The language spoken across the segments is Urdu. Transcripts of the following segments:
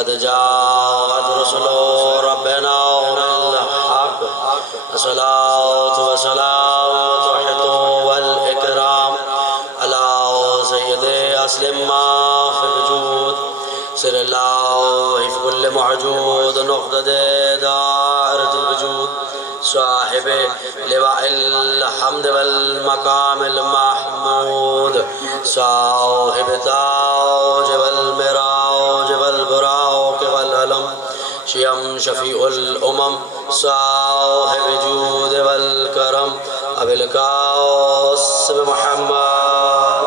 لقد جاءت رسل ربنا بالحق الصلاة والسلام والتحية والإكرام على سيد أسلم ما في الوجود سر الله في كل موجود نقطة دائرة الوجود صاحب لواء الحمد والمقام المحمود صاحب تاج والمراج والبراق والعلم شيم شفيع الأمم صاحب جود والكرم أبي القاسم محمد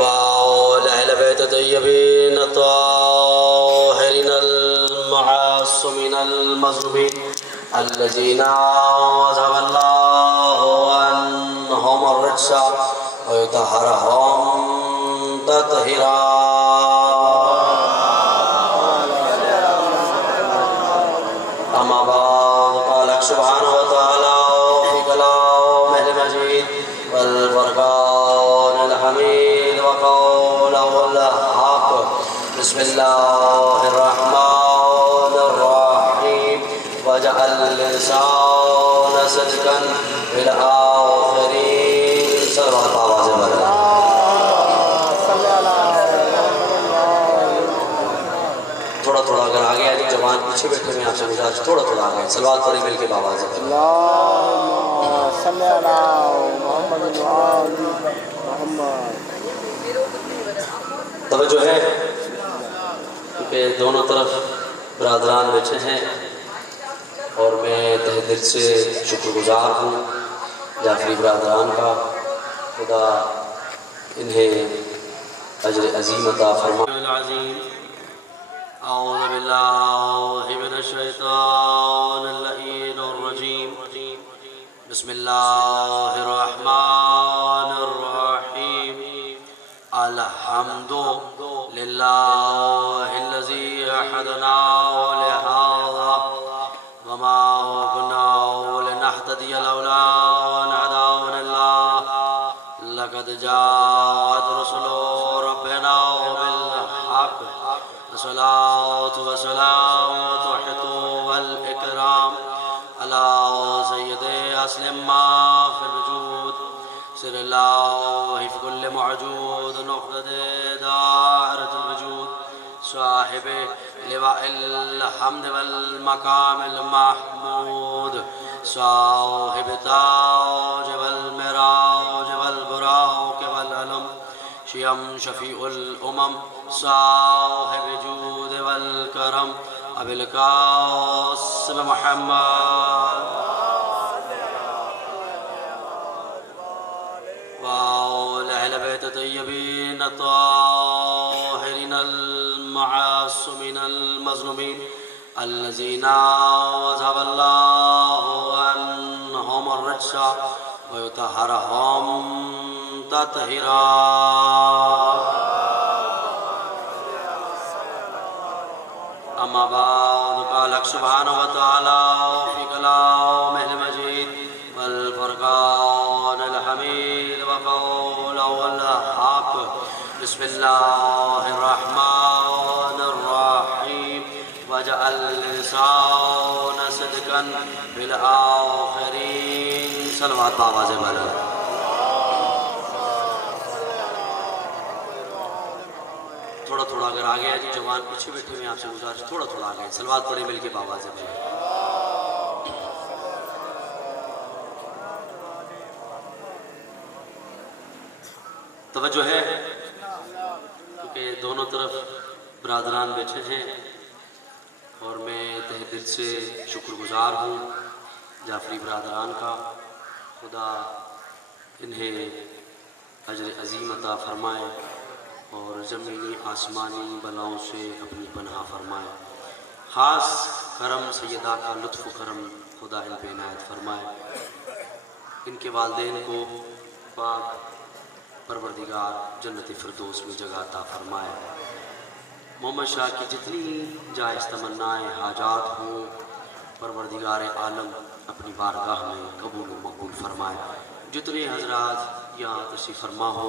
وآل أهل بيت الطيبين الطاهرين المعصومين المظلومين الذين أذهب الله عنهم الرجس ويطهرهم تطهيرا. أما بعد قال سبحانه وتعالى في كلامه المجيد والفرقان الحميد وقوله الحق بسم الله الرحمن الرحيم وجعل اللسان صدقا في الآخرين. صلوات آواز بلند. تھوڑا تھوڑا اگر آگے آئے جوان پیچھے بیٹھے میں آپ سے گزارش تھوڑا تھوڑا آگے صلوات پڑھی مل کے آواز ہے. اللہم صلی علی محمد وآل محمد. توجہ ہے کیونکہ دونوں طرف برادران بیٹھے ہیں اور میں تہ دل سے شکر گزار ہوں جعفری برادران کا. خدا انہیں اجر عظیم عطا فرمائے. اعوذ باللہ من الشیطان اللعین الرجیم. بسم اللہ الرحمن الرحیم. الحمد للہ الذی احدنا لہذا وما كنا لنهتدي لولا ان هدانا الله لقد جاءت رسل ربنا بالحق الصلاة والسلام والتحية والإكرام على سيد أسلم ما في الوجود سر الله في كل موجود نقطة دائرة الوجود صاحب لواء الحمد والمقام المحمود صاحب تاج والمراج والبراق والعلم شيم شفيع الأمم صاحب جود والكرم أبي القاسم محمد وآل أهل بيت الطيبين الطاهرين المعصومين المظلومين الذين أذهب الله عنهم الرجس ويطهرهم تطهيرا. أما بعد قال سبحانه وتعالى في كلامه المجيد والفرقان الحميد وقوله الحق بسم الله الرحمن الرحيم وجعل اللسان صدقا في الآخرين. صلوات آواز بلند. تھوڑا تھوڑا اگر آگے آئے جوان پیچھے بیٹھے میں آپ سے گزارش تھوڑا تھوڑا آگے صلوات پڑھی مل کے آواز ہے. توجہ ہے کیونکہ دونوں طرف برادران بیٹھے ہیں اور میں تہ دل سے شکر گزار ہوں جعفری برادران کا. خدا انہیں اجر عظیم عطا فرمائے اور زمینی آسمانی بلاؤں سے اپنی پناہ فرمائے. خاص کرم سیدہ کا لطف و کرم خدا ان پہ عنایت فرمائے. ان کے والدین کو پاک پروردگار جنت فردوس میں جگہ عطا فرمائے. محمد شاہ کی جتنی جائز تمنائیں حاجات ہوں پروردگار عالم اپنی بارگاہ میں قبول و مقبول فرمائے. جتنے حضرات یہاں تشریف فرما ہو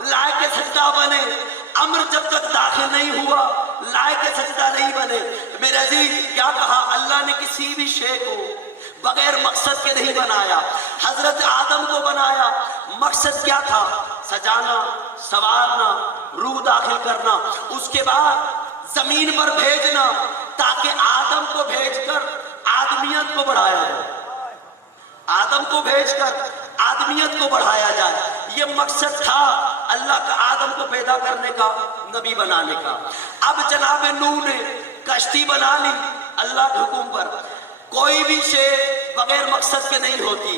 لائق سجدہ بنے، امر جب تک داخل نہیں ہوا لائق سجدہ نہیں بنے۔ میرے عزیز کیا کہا اللہ نے کسی بھی شے کو بغیر مقصد کے نہیں بنایا۔ حضرت آدم کو بنایا، مقصد کیا تھا؟ سجانا، سنوارنا، روح داخل کرنا، اس کے بعد زمین پر بھیجنا تاکہ آدم کو بھیج کر آدمیت کو بڑھایا جائے، آدم کو بھیج کر آدمیت کو بڑھایا جائے۔ یہ مقصد تھا اللہ کا آدم کو پیدا کرنے کا، نبی بنانے کا۔ اب جناب نوح نے کشتی بنا لی اللہ کے حکم پر۔ کوئی بھی شے بغیر مقصد کے نہیں ہوتی۔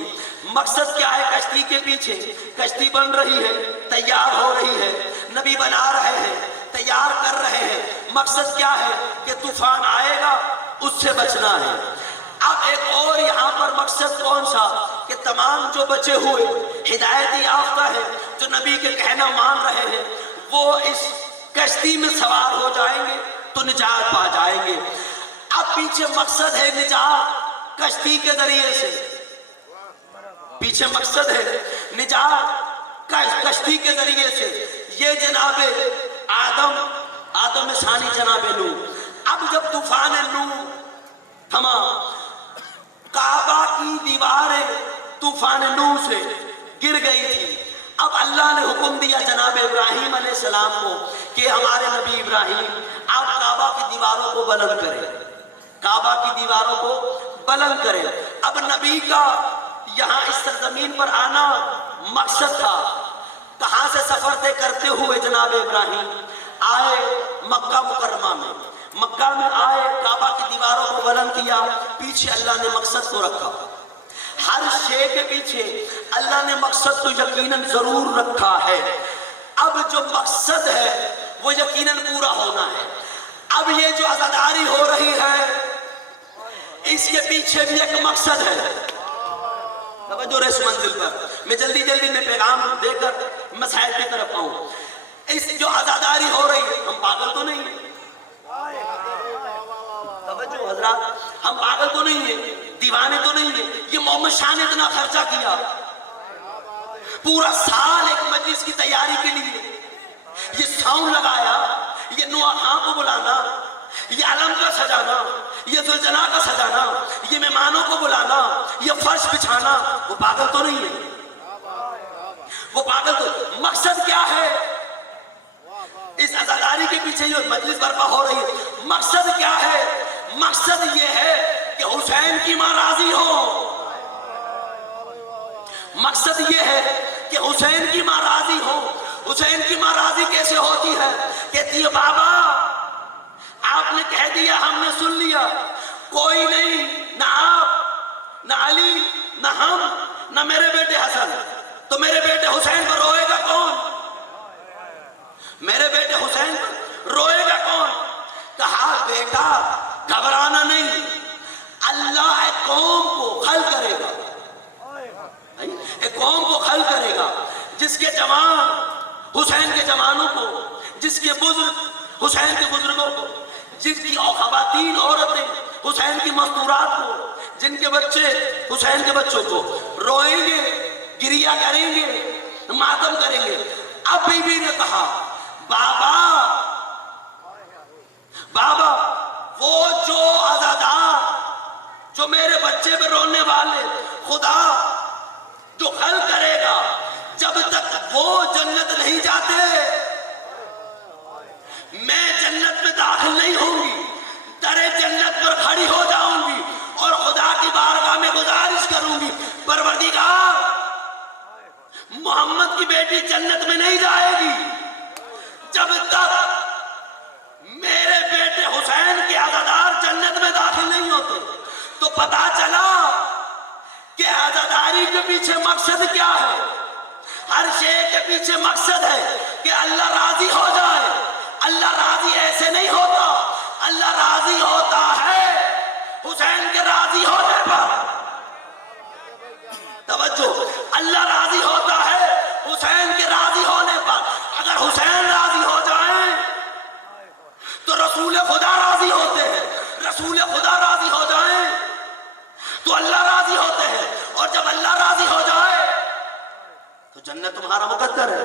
مقصد کیا ہے؟ کشتی کے پیچھے کشتی بن رہی ہے، تیار ہو رہی ہے، نبی بنا رہے ہیں، تیار کر رہے ہیں۔ مقصد کیا ہے؟ کہ طوفان آئے گا، اس سے بچنا ہے۔ اب ایک اور یہاں پر مقصد کون سا؟ کہ تمام جو بچے ہوئے ہدایت یافتہ ہے، جو نبی کے کہنا مان رہے ہیں، وہ اس کشتی میں سوار ہو جائیں گے تو نجات پا جائیں گے۔ اب پیچھے مقصد ہے نجات کشتی کے ذریعے سے، پیچھے مقصد ہے نجات کشتی کے ذریعے سے۔ یہ جناب آدم ثانی جناب نوح۔ اب جب طوفان نوح تھما، کعبہ کی دیواریں طوفان نوح سے گر گئی تھی۔ اب اللہ نے حکم دیا جناب ابراہیم علیہ السلام کو کہ ہمارے نبی ابراہیم آپ کعبہ کی دیواروں کو بلند کریں، کعبہ کی دیواروں کو بلند کریں۔ اب نبی کا یہاں اس سرزمین پر آنا مقصد تھا۔ کہاں سے سفر طے کرتے ہوئے جناب ابراہیم آئے مکہ مکرمہ میں، مکہ میں آئے، کعبہ کی دیواروں کو بلند کیا۔ پیچھے اللہ نے مقصد کو رکھا۔ ہر شے کے پیچھے اللہ نے مقصد تو یقیناً ضرور رکھا ہے۔ اب جو مقصد ہے وہ یقیناً پورا ہونا ہے۔ اب یہ جو عزاداری ہو رہی ہے اس کے پیچھے بھی ایک مقصد ہے۔ توجہ رہے اس منزل پر، میں جلدی میں پیغام دے کر مسائل کی طرف آؤں۔ اس جو عزاداری ہو رہی ہے، ہم پاگل تو نہیں ہیں، توجہ حضرات، ہم پاگل تو نہیں ہیں، دیوانے تو نہیں ہیں۔ یہ محمد شاہ نے اتنا خرچہ کیا، پورا سال ایک مجلس کی تیاری کے لیے، یہ ساؤنڈ لگایا، یہ نوح خان کو بلانا، یہ علم کا سجانا، یہ زلزلہ کا سجانا، یہ مہمانوں کو بلانا، یہ فرش بچھانا۔ وہ پاگل تو نہیں ہے، وہ پاگل تو۔ مقصد کیا ہے اس عزاداری کے پیچھے جو مجلس برپا ہو رہی ہے؟ مقصد کیا ہے؟ مقصد یہ ہے کہ حسین کی ماں راضی ہو۔ مقصد یہ ہے کہ حسین کی ماں راضی ہو۔ حسین کی ماں راضی کیسے ہوتی ہے؟ کہتی ہے بابا آپ نے کہہ دیا، ہم نے سن لیا، کوئی نہیں، نہ آپ، نہ علی، نہ ہم، نہ میرے بیٹے حسن، تو میرے بیٹے حسین پر روئے گا کون؟ میرے بیٹے حسین پر روئے گا کون؟ کہا بیٹا گھبرانا نہیں، اللہ ایک قوم کو حل کرے گا، ایک قوم کو حل کرے گا، جس کے جوان حسین کے جوانوں کو، جس کے بزرگ حسین کے بزرگوں کو، جس کی خواتین عورتیں حسین کی مستورات کو، جن کے بچے حسین کے بچوں کو روئیں گے، گریہ کریں گے، ماتم کریں گے۔ اب بی بی نے کہا بابا وہ جو عزادار جو میرے بچے پہ رونے والے، خدا جو حل کرے گا، جب تک وہ جنت نہیں جاتے میں جنت میں داخل نہیں ہوں گی، در جنت پر کھڑی ہو جاؤں گی اور خدا کی بارگاہ میں گزارش کروں گی، پروردگار محمد کی بیٹی جنت میں نہیں جائے گی جب تک میرے بیٹے حسین کے عزادار جنت میں داخل نہیں ہوتے۔ تو پتا چلا کہ عزاداری کے پیچھے مقصد کیا ہے؟ ہر شے کے پیچھے مقصد ہے کہ اللہ راضی ہو جائے۔ اللہ راضی ایسے نہیں ہوتا، اللہ راضی ہوتا ہے حسین کے راضی ہونے پر۔ توجہ، اللہ راضی ہوتا ہے حسین کے راضی ہونے پر۔ اگر حسین راضی ہو جائیں تو رسول خدا راضی ہوتے ہیں، رسول خدا راضی ہو جائیں تو اللہ راضی ہوتے ہیں، اور جب اللہ راضی ہو جائے تو جنت تمہارا مقدر ہے۔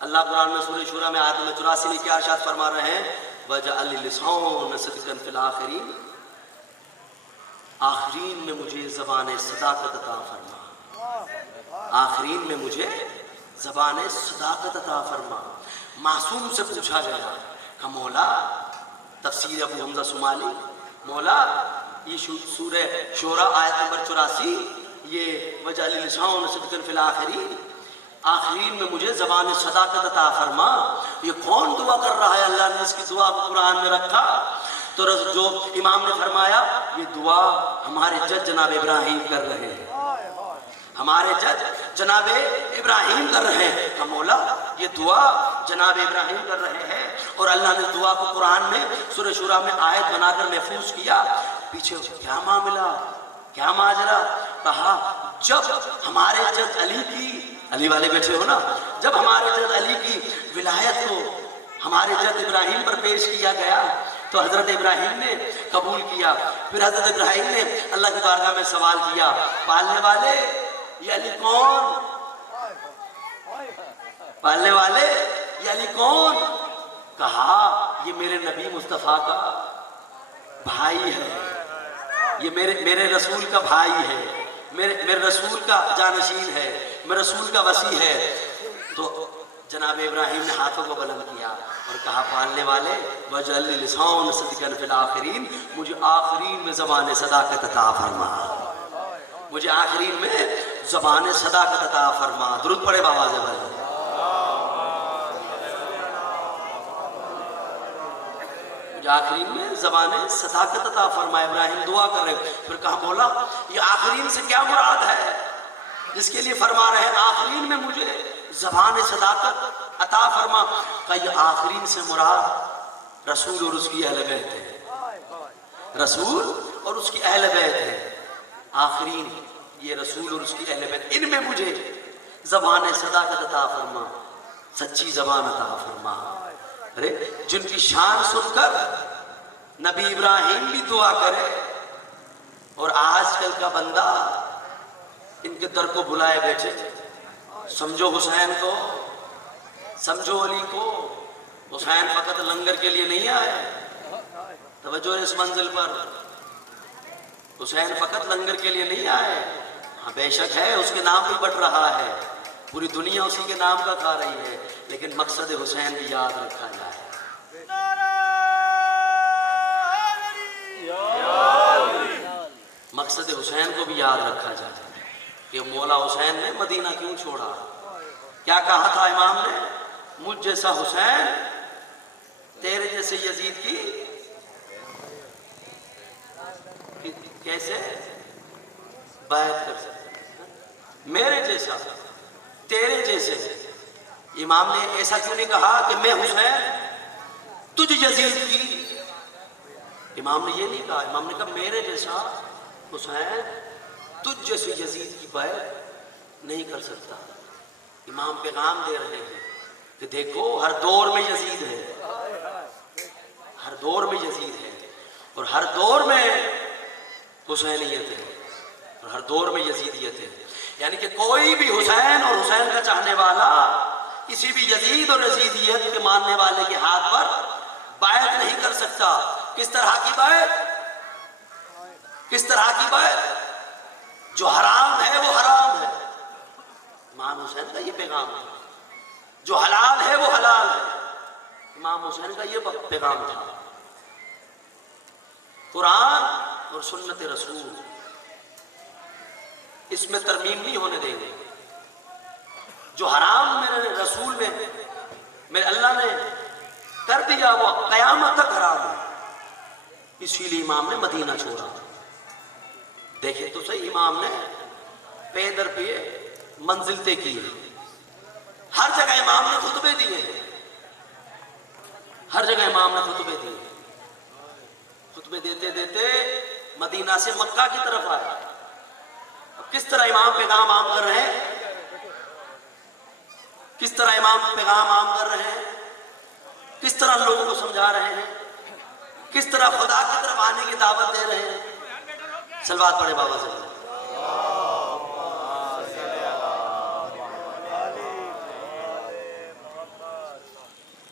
اللہ قرآن میں سورہ شورى میں آیت نمبر 84 میں کیا ارشاد فرما رہے ہیں؟ وَجَعَلِ لِسَانَ صِدْقٍ فِي الْآخِرِينَ، آخرین میں مجھے زبان صداقت عطا فرما، آخرین میں مجھے زبان صداقت عطا فرما۔ معصوم سے پوچھا گیا کہ مولا، تفسیر ابو حمزہ سمالی، مولا یہ سورہ شورى آیت نمبر 84، یہ وَجَعَلِ لِسَانَ صِدْقٍ فِي الْآخِرِينَ، آخرین میں مجھے زبان صداقت عطا فرما، یہ کون دعا کر رہا ہے؟ اللہ نے اس کی دعا کو قرآن میں رکھا تو جو امام نے فرمایا یہ دعا ہمارے جج جناب ابراہیم کر رہے ہیں، ہمارے جج جناب ابراہیم کر رہے ہیں کہ مولا یہ دعا جناب ابراہیم کر رہے ہیں، اور اللہ نے دعا کو قرآن میں سورہ شورى میں آیت بنا کر محفوظ کیا۔ پیچھے کیا معاملہ، کیا ماجرا؟ کہا جب ہمارے جج علی کی، علی والے بیٹھے ہو نا، جب ہمارے جد علی کی ولایت کو ہمارے جد ابراہیم پر پیش کیا گیا تو حضرت ابراہیم نے قبول کیا۔ پھر حضرت ابراہیم نے اللہ کی بارگاہ میں سوال کیا، پالنے والے یہ علی کون؟ پالنے والے یہ علی کون؟ کہا یہ میرے نبی مصطفیٰ کا بھائی ہے، یہ میرے رسول کا بھائی ہے، میرے رسول کا جانشین ہے، میرے رسول کا وصی ہے۔ تو جناب ابراہیم نے ہاتھوں کو بلند کیا اور کہا پالنے والے وَجَعَلِ لِسَانَ صِدْقٍ فِي الْآخِرِينَ، مجھے آخرین میں زبان صداقت عطا فرما، مجھے آخرین میں زبان صداقت عطا فرما۔ درود پڑھے بابا زبان، مجھے آخرین میں زبان صداقت عطا فرما۔ ابراہیم دعا کر رہے ہیں، پھر کہا مولا یہ آخرین سے کیا مراد ہے؟ جس کے لیے فرما رہے ہیں آخرین میں مجھے زبان صداقت عطا فرما، کہ یہ آخرین سے مراد رسول اور اس کی اہل بیت ہے، رسول اور اس کی اہل بیت ہے۔ آخرین یہ رسول اور اس کی اہل بیت، ان میں مجھے زبان صداقت عطا فرما، سچی زبان عطا فرما۔ ارے جن کی شان سن کر نبی ابراہیم بھی دعا کرے، اور آج کل کا بندہ ان کے در کو بلائے بیٹھے، سمجھو حسین کو، سمجھو علی کو، حسین فقط لنگر کے لیے نہیں آئے، توجہ اس منزل پر، حسین فقط لنگر کے لیے نہیں آئے، ہاں بے شک ہے اس کے نام بھی بٹ رہا ہے، پوری دنیا اسی کے نام کا کھا رہی ہے، لیکن مقصد حسین بھی یاد رکھا جائے۔ مقصد حسین کو بھی یاد رکھا جائے کہ مولا حسین نے مدینہ کیوں چھوڑا۔ کیا کہا تھا امام نے؟ مجھ جیسا حسین تیرے جیسے یزید کی کیسے بیعت کر سکتے، میرے جیسا تیرے جیسے۔ امام نے ایسا کیوں نہیں کہا کہ میں حسین تجھ یزید کی؟ امام نے یہ نہیں کہا، امام نے کہا میرے جیسا حسین تجھ جیسے یزید کی بیعت نہیں کر سکتا۔ امام پیغام دے رہے ہیں کہ دیکھو ہر دور میں یزید ہے، ہر دور میں یزید ہے، اور ہر دور میں حسینیت ہے، اور ہر دور میں یزیدیت ہے۔ یعنی کہ کوئی بھی حسین اور حسین کا چاہنے والا کسی بھی یزید اور یزیدیت کے ماننے والے کے ہاتھ پر بیعت نہیں کر سکتا۔ کس طرح کی بیعت؟ کس طرح کی بیعت؟ جو حرام ہے وہ حرام ہے، امام حسین کا یہ پیغام ہے۔ جو حلال ہے وہ حلال ہے، امام حسین کا یہ پیغام تھا۔ قرآن اور سنت رسول، اس میں ترمیم نہیں ہونے دیں گے۔ جو حرام میرے رسول نے، میرے اللہ نے کر دیا وہ قیامت تک حرام ہے، اسی لیے امام نے مدینہ چھوڑا۔ دیکھیں تو صحیح، امام نے پے در پہ منزل طے کی ہے، ہر جگہ امام نے خطبے دیے ہیں، ہر جگہ امام نے خطبے دیے، خطبے دیتے دیتے مدینہ سے مکہ کی طرف آئے۔ اب کس طرح امام پیغام عام کر رہے ہیں، کس طرح امام پیغام عام کر رہے ہیں، کس طرح لوگوں کو سمجھا رہے ہیں، کس طرح خدا کی طرف آنے کی دعوت دے رہے ہیں۔ صلوات پڑھے بابا سے۔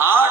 8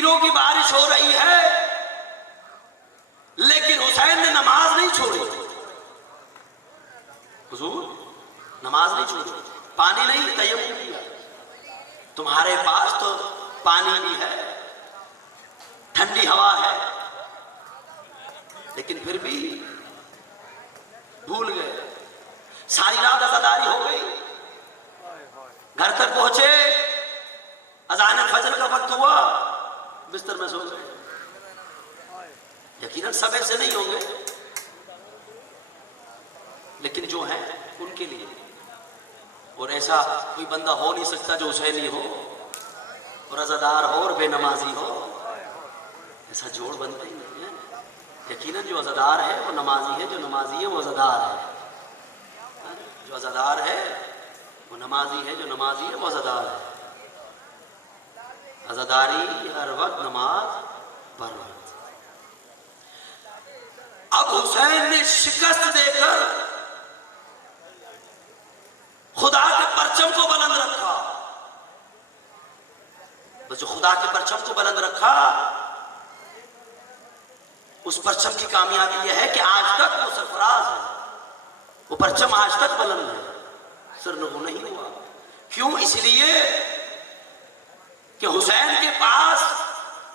تیروں کی بارش ہو رہی ہے لیکن حسین نے نماز نہیں چھوڑی. حضور نماز نہیں چھوڑی, پانی نہیں تیمم کیا. تمہارے پاس تو پانی بھی ہے, ٹھنڈی ہوا ہے, لیکن پھر بھی بھول گئے. ساری رات عزاداری ہو گئی, گھر تک پہنچے, اذان فجر کا وقت ہوا, بستر میں سو گئے. یقیناً سب ایسے نہیں ہوں گے, لیکن جو ہیں ان کے لیے. اور ایسا کوئی بندہ ہو نہیں سکتا جو حسینی ہو اور عزادار ہو اور بے نمازی ہو. ایسا جوڑ بنتا ہی نہیں ہے. یقیناً جو عزادار ہے وہ نمازی ہے, جو نمازی ہے وہ عزادار ہے. جو عزادار ہے وہ نمازی ہے, جو نمازی ہے وہ عزادار ہے. عزاداری ہر وقت, نماز پر وقت. اب حسین نے شکست دے کر خدا کے پرچم کو بلند رکھا. بس جو خدا کے پرچم کو بلند رکھا, اس پرچم کی کامیابی یہ ہے کہ آج تک وہ سرفراز ہے. وہ پرچم آج تک بلند ہے, سرنگو نہیں ہوا. کیوں؟ اس لیے کہ حسین کے پاس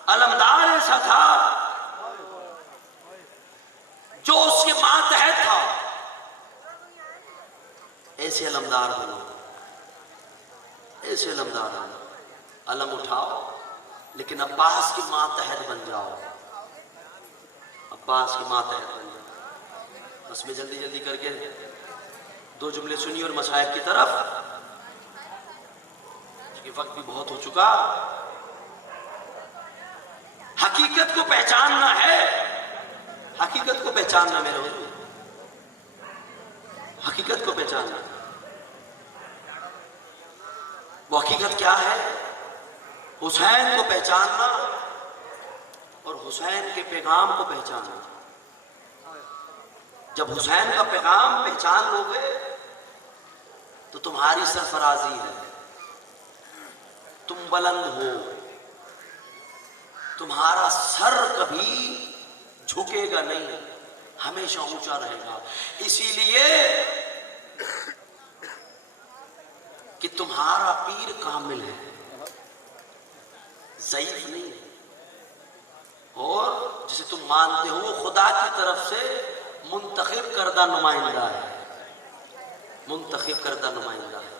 علمدار ایسا تھا جو اس کے ماتحت تھا. ایسے علمدار بنو, ایسے علمدار بنو. علم اٹھاؤ لیکن عباس کی ماتحت بن جاؤ, عباس کی ماتحت بن جاؤ. بس میں جلدی جلدی کر کے دو جملے سنی اور مصائب کی طرف, کیونکہ وقت بھی بہت ہو چکا. حقیقت کو پہچاننا ہے, حقیقت کو پہچاننا میرے حضور, حقیقت کو پہچاننا. وہ حقیقت کیا ہے؟ حسین کو پہچاننا اور حسین کے پیغام کو پہچاننا. جب حسین کا پیغام پہچان لو گے تو تمہاری سرفرازی ہے, تم بلند ہو, تمہارا سر کبھی جھکے گا نہیں, ہمیشہ اونچا رہے گا. اسی لیے کہ تمہارا پیر کامل ہے, ضعیف نہیں ہے, اور جسے تم مانتے ہو وہ خدا کی طرف سے منتخب کردہ نمائندہ ہے, منتخب کردہ نمائندہ ہے.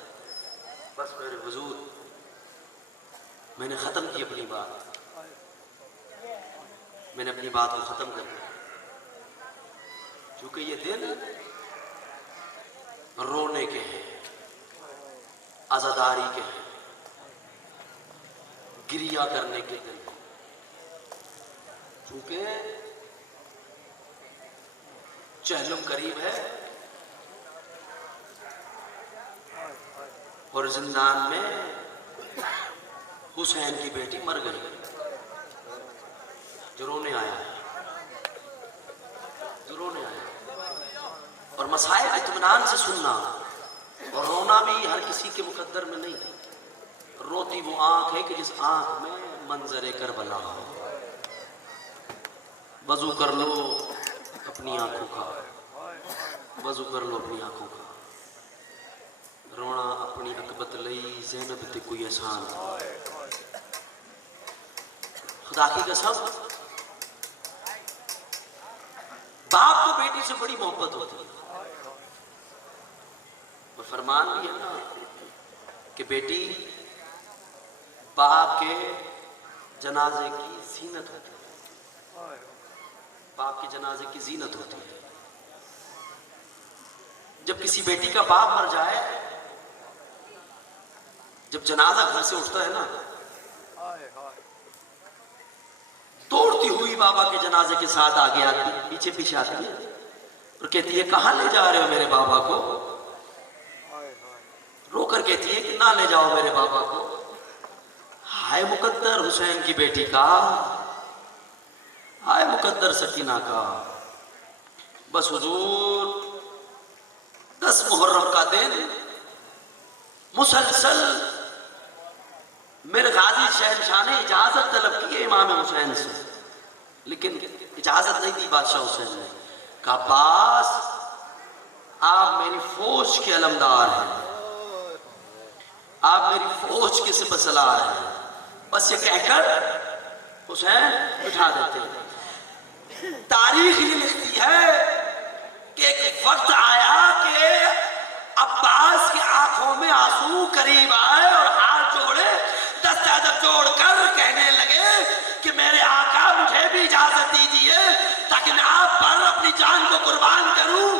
بس میرے حضور, میں نے ختم کی اپنی بات, میں نے اپنی بات کو ختم کر دیا. کیونکہ یہ دن رونے کے ہیں, عزاداری کے ہیں, گریہ کرنے کے دن. چونکہ چہلم قریب ہے اور زندان میں حسین کی بیٹی مر گئی, جو رونے آیا, جو رونے آیا. اور مسائل اطمینان سے سننا اور رونا بھی ہر کسی کے مقدر میں نہیں. روتی وہ آنکھ ہے کہ جس آنکھ میں منظر کربلا ہو. وضو کر لو اپنی آنکھوں کا, وضو کر لو اپنی آنکھوں کا. رونا اپنی عقبت لئی زینب تے کوئی احسان. خدا کی قسم, باپ کو بیٹی سے بڑی محبت ہوتی ہے. اور فرمان بھی ہے نا کہ بیٹی باپ کے جنازے کی زینت ہوتی ہے, باپ کے جنازے کی زینت ہوتی ہے. جب کسی بیٹی کا باپ مر جائے, جب جنازہ گھر سے اٹھتا ہے نا, توڑتی ہوئی بابا کے جنازے کے ساتھ آگے آتی, پیچھے پیچھے آتی ہے اور کہتی ہے کہاں لے جا رہے ہو میرے بابا کو. رو کر کہتی ہے کہ نہ لے جاؤ میرے بابا کو. ہائے مقدر حسین کی بیٹی کا, ہائے مقدر سکینہ کا. بس حضور 10 محرم کا دن مسلسل میرے غازی شہنشاہ نے اجازت طلب کی ہے امام حسین سے، لیکن اجازت نہیں دی بادشاہ حسین نے. کہا عباس آپ میری فوج کے علمدار ہیں، آپ میری فوج کے سپہ سالار ہیں. بس یہ کہہ کر حسین بٹھا دیتے ہیں. تاریخ یہ لکھتی ہے کہ ایک وقت آیا کہ عباس کی آنکھوں میں آنسو قریب آئے اور ہاتھ جوڑے، دست ادب جوڑ کر کہنے لگے کہ میرے آقا مجھے بھی اجازت دیجیے تاکہ میں آپ پر اپنی جان کو قربان کروں.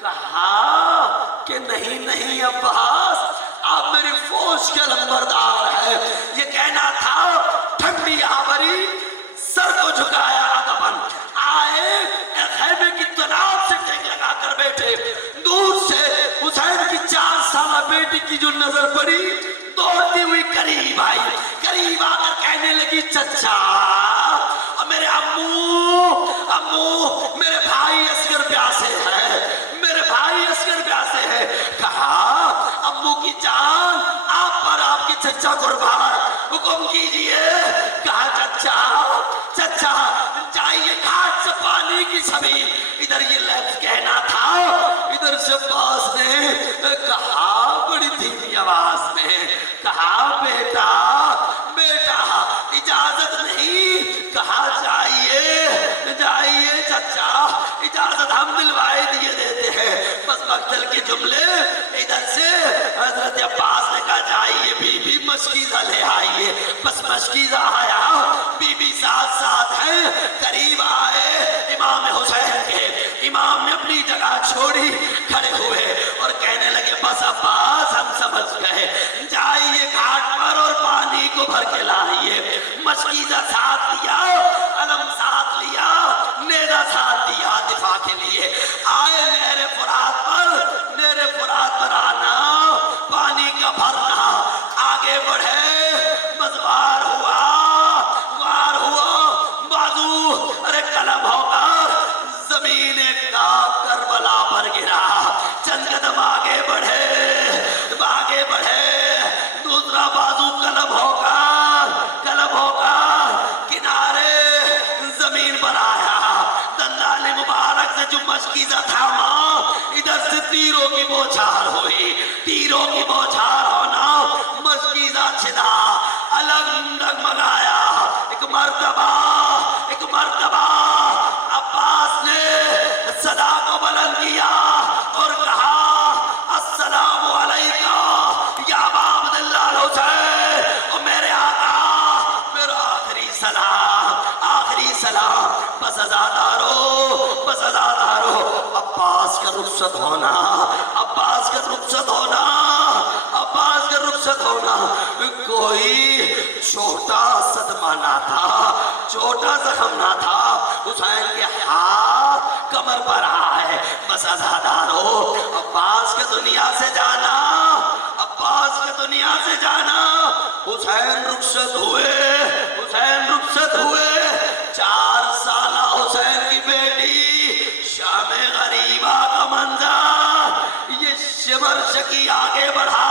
کہا کہ نہیں نہیں عباس، آپ میری فوج کے علمبردار ہیں. یہ کہنا تھا ٹھنڈی آوری سر کو جھکایا ادباً، آئے خیمے کی تناب سے ٹیک لگا کر بیٹھے. دور سے حسین کی 4 سالہ بیٹی کی جو نظر پڑی دوڑتی ہوئی قریب آئی. قریب آ کر کہنے لگی چچا میرے امو میرے بھائی اصغر پیاسے ہیں، میرے بھائی اصغر پیاسے ہیں. کہا امو کی جان آپ پر آپ کے چچا قربان، حکم کیجئے. کہا چچا جائیے گھاٹ سے پانی کی زمین. ادھر یہ لفظ کہنا تھا، ادھر سے عباس نے کہا بڑی دھیمی آواز میں، کہا بیٹا اجازت نہیں. کہا جائیے چچا، اجازت ہم دلوائے دیے دیتے ہیں. بس مقتل کے جملے ادھر سے حضرت عباس نے کہا جائیے بی بی مشکیزہ لے آئیے. بس مشکیزہ آیا، بی بی ساتھ ہیں. قریب آئے امام حسین کے، امام نے اپنی جگہ چھوڑی، کھڑے ہوئے اور کہنے لگے بس عباس ہم سمجھ گئے، جائیے گھاٹ پر اور پانی کو بھر کے لائیے. مشکیزہ ساتھ لیا، علم ساتھ لیا، نیزہ ساتھ دیا دفاع کے لیے. آئے نہر فرات پر آنا، پانی کا بھرنا، آگے بڑھے، مزوار ہوا بازو ارے قلم ہو کر زمین کا کربلا پر گرا. چند قدم آگے بڑھے، دوسرا بازو قلم ہو کر کنارے زمین پر آیا. دندان مبارک سے جو مشکیزہ تھاما، ادھر سے تیروں کی بوچھار ہوئی. تیروں کی بوچھار ہونا، مشکیزہ چھدا، علم ڈگمگایا. ایک مرتبہ عباس نے صدا کو بلند کیا اور کہا السلام علیکم یا ابا عبداللہ الحسین. اور میرے آقا میرا آخری سلام. بس ازادارو عباس کا رخصت ہونا کوئی چھوٹا صدمہ نہ تھا، چھوٹا زخم نہ تھا. حسین کے ہاتھ کمر پر آئے. بس ازادارو عباس کے دنیا سے جانا. حسین رخصت ہوئے. 4 سالہ حسین کی بیٹی شام غریبہ کا منظر، یہ شمر شکی آگے بڑھا.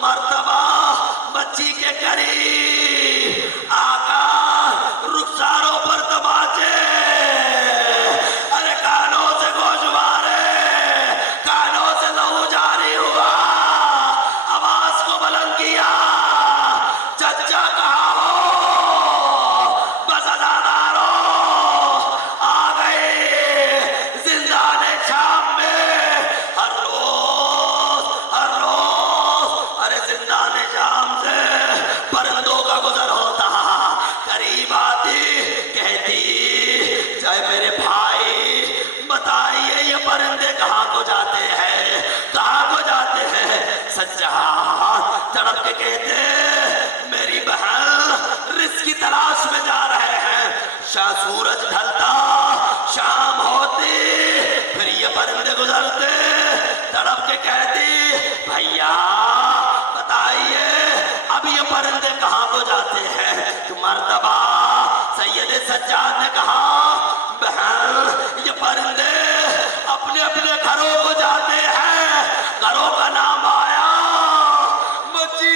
مرتبہ بچی کے قریب آقا رخساروں پر تماچے، ارے کانوں سے گوشوارے، کانوں سے لہو جاری ہوا. آواز کو بلند کیا، چچا کہاں ہو؟ بس ازادارو آ گئے زندان شام میں. ہر روز ارے زندان شام سے پرندوں کا گزر ہوتا. قریب آتی کہتی چاہے میرے بھائی بتائیے یہ پرندے کہاں کو جاتے ہیں. سجاد تڑپ کے کہتے میری بہن رزق کی تلاش میں جا رہے ہیں. شاہ سورج ڈھلتا، شام ہوتی، پھر یہ پرندے گزرتے. تڑپ کے کہتی بھیا بتائیے اب یہ پرندے کہاں کو جاتے ہیں. مرتبہ سید سجاد نے کہا بہن یہ پرندے اپنے اپنے گھروں کو جاتے ہیں. گھروں کا نام آیا، بچی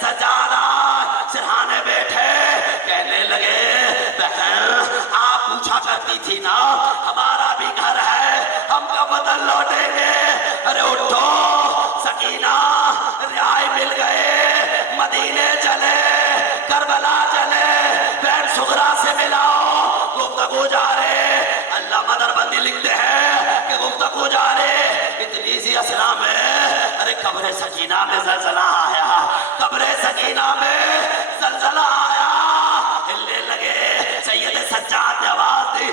سجادہ سرہانے بیٹھے کہنے لگے بہن آپ پوچھا کرتی تھی نا ہمارا بھی گھر ہے ہم کب وطن لوٹیں گے؟ ارے اٹھو سکینہ رہائی مل گئے مدینے چلے کربلا چلے بہن صغرا سے ملاؤ گفتگو جارے اللہ مدر بندی لکھتے ہیں کہ گفتگو جارے اتنی سی اسرا میں ارے قبر سکینہ میں زلزلہ آیا قبر سکینہ میں زلزلہ آیا ہلنے لگے سید سجاد نے آواز دی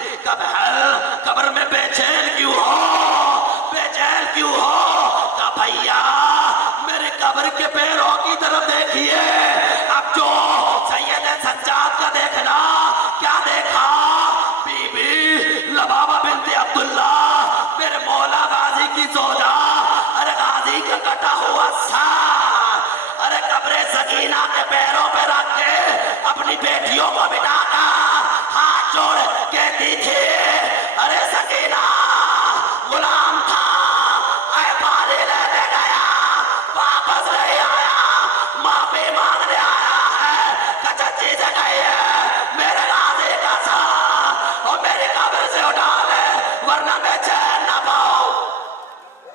قبر میں بے چین کیوں ہو بے چین کیوں ہو کہا بھیا میرے قبر کے پیروں کی طرف دیکھیے